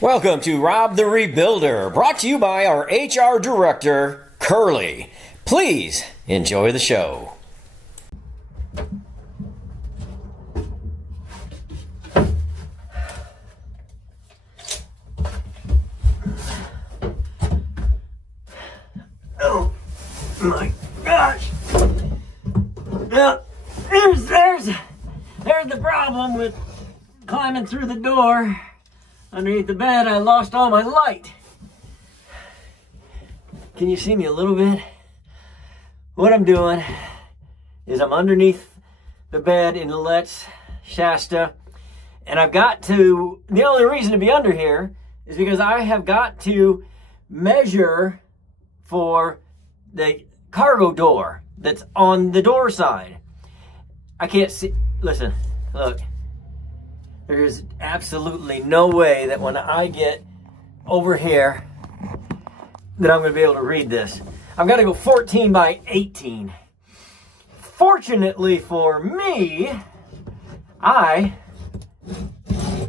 Welcome to Rob the Rebuilder, brought to you by our HR director, Curly. Please enjoy the show. Oh my gosh! Now, there's the problem with climbing through the door. Underneath the bed, I lost all my light. Can you see me a little bit? What I'm doing is I'm underneath the bed in Let's Shasta, and the only reason to be under here is because I have got to measure for the cargo door that's on the door side. I can't see, listen, look. There's absolutely no way that when I get over here that I'm going to be able to read this. I've got to go 14 by 18. Fortunately for me, I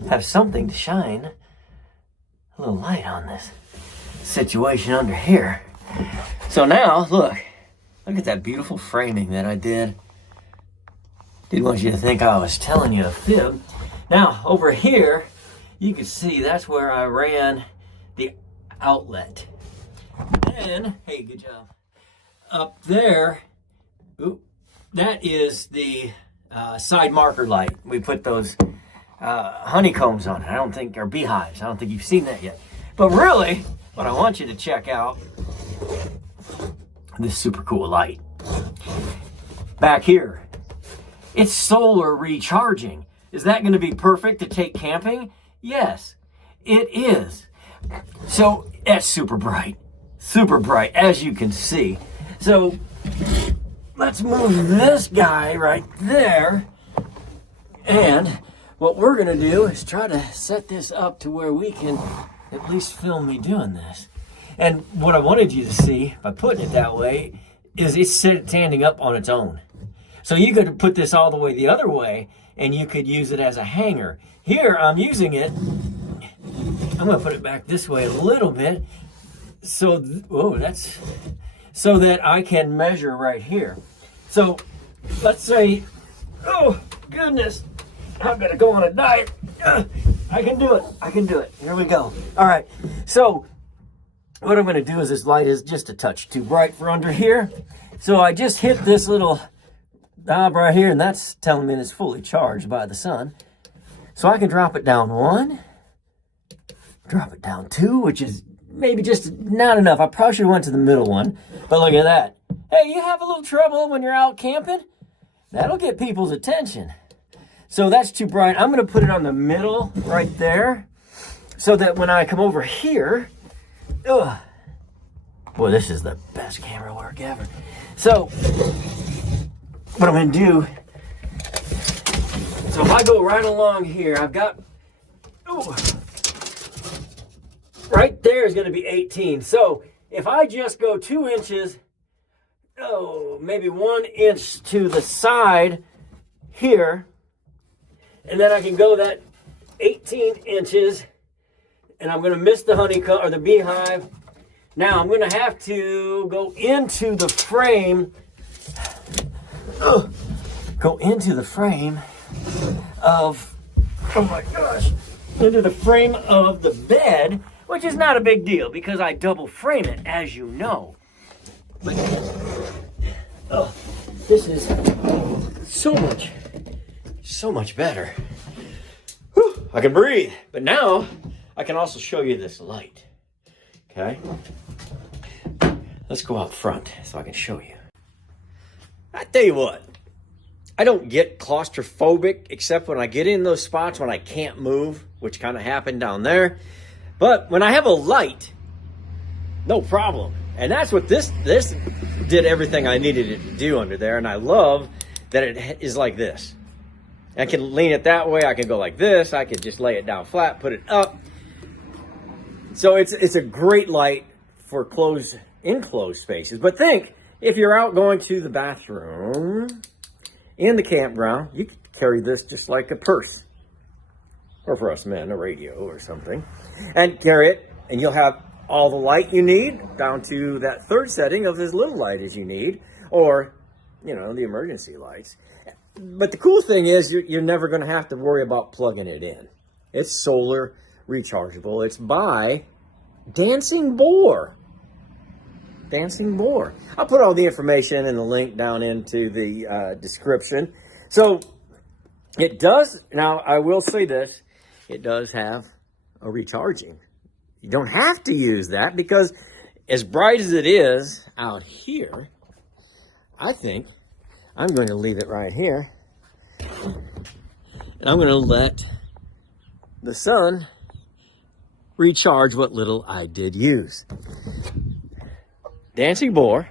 have something to shine a little light on this situation under here. So now, look at that beautiful framing that I did. Didn't want you to think I was telling you a fib. Now, over here, you can see that's where I ran the outlet. And, hey, good job. Up there, that is the side marker light. We put those honeycombs on it. Or beehives. I don't think you've seen that yet. But really, what I want you to check out, this super cool light. Back here, it's solar recharging. Is that going to be perfect to take camping? Yes, it is. So that's super bright, as you can see. So let's move this guy right there. And what we're going to do is try to set this up to where we can at least film me doing this. And what I wanted you to see by putting it that way is it's standing up on its own. So you could put this all the way the other way, and you could use it as a hanger. Here, I'm using it. I'm going to put it back this way a little bit, so that I can measure right here. So let's say, oh goodness, I'm going to go on a diet. I can do it. Here we go. All right. So what I'm going to do is this light is just a touch too bright for under here. So I just hit this little knob right here, and that's telling me it's fully charged by the sun. So I can drop it down 1, drop it down 2, which is maybe just not enough. I probably should have went to the middle one, but look at that. Hey, you have a little trouble when you're out camping? That'll get people's attention. So that's too bright. I'm going to put it on the middle right there, so that when I come over here, boy, this is the best camera work ever. So what I'm going to do, so if I go right along here, I've got, right there is going to be 18. So if I just go 2 inches, maybe 1 inch to the side here, and then I can go that 18 inches, and I'm going to miss the honeycomb or the beehive. Now I'm going to have to go into the frame. Go into the frame of, into the frame of the bed, which is not a big deal because I double frame it, as you know. But, this is so much better. Whew, I can breathe. But now I can also show you this light. Okay? Let's go out front so I can show you. I tell you what, I don't get claustrophobic except when I get in those spots when I can't move, which kind of happened down there. But when I have a light, no problem. And that's what this did everything I needed it to do under there. And I love that it is like this. I can lean it that way. I can go like this. I can just lay it down flat, put it up. So it's a great light for enclosed spaces. But think, if you're out going to the bathroom in the campground, you can carry this just like a purse. or for us men, a radio or something, and carry it, and you'll have all the light you need, down to that third setting of as little light as you need, or, you know, the emergency lights. But the cool thing is you're never going to have to worry about plugging it in. It's solar rechargeable. It's by DancingBoar. DancingBoar. I'll put all the information and the link down into the description. So it does, now I will say this, it does have a recharging. You don't have to use that because as bright as it is out here, I think I'm going to leave it right here. And I'm going to let the sun recharge what little I did use. DancingBoar,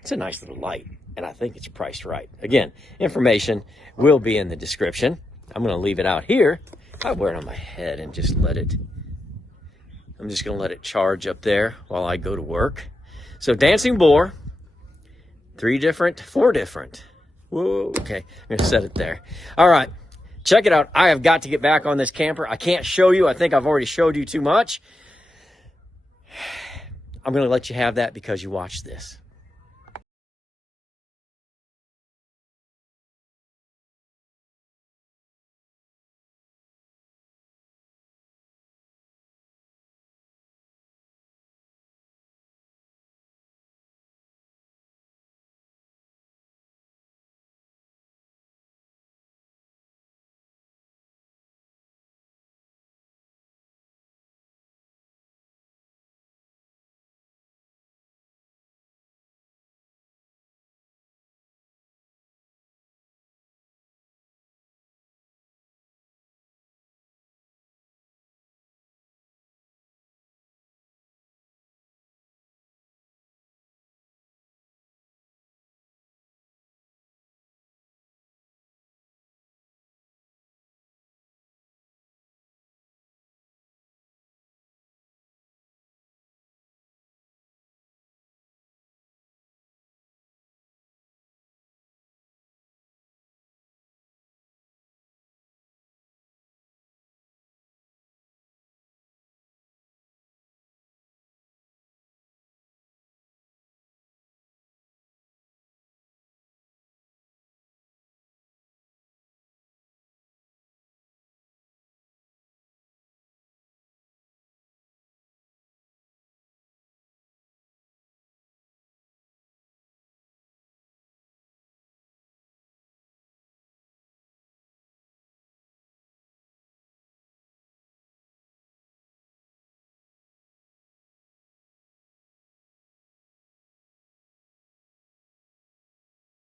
it's a nice little light, and I think it's priced right. Again, information will be in the description. I'm going to leave it out here. I wear it on my head and just let it, I'm just going to let it charge up there while I go to work. So DancingBoar, 4 different. Whoa, okay, I'm going to set it there. All right, check it out. I have got to get back on this camper. I can't show you. I think I've already showed you too much. I'm going to let you have that because you watched this.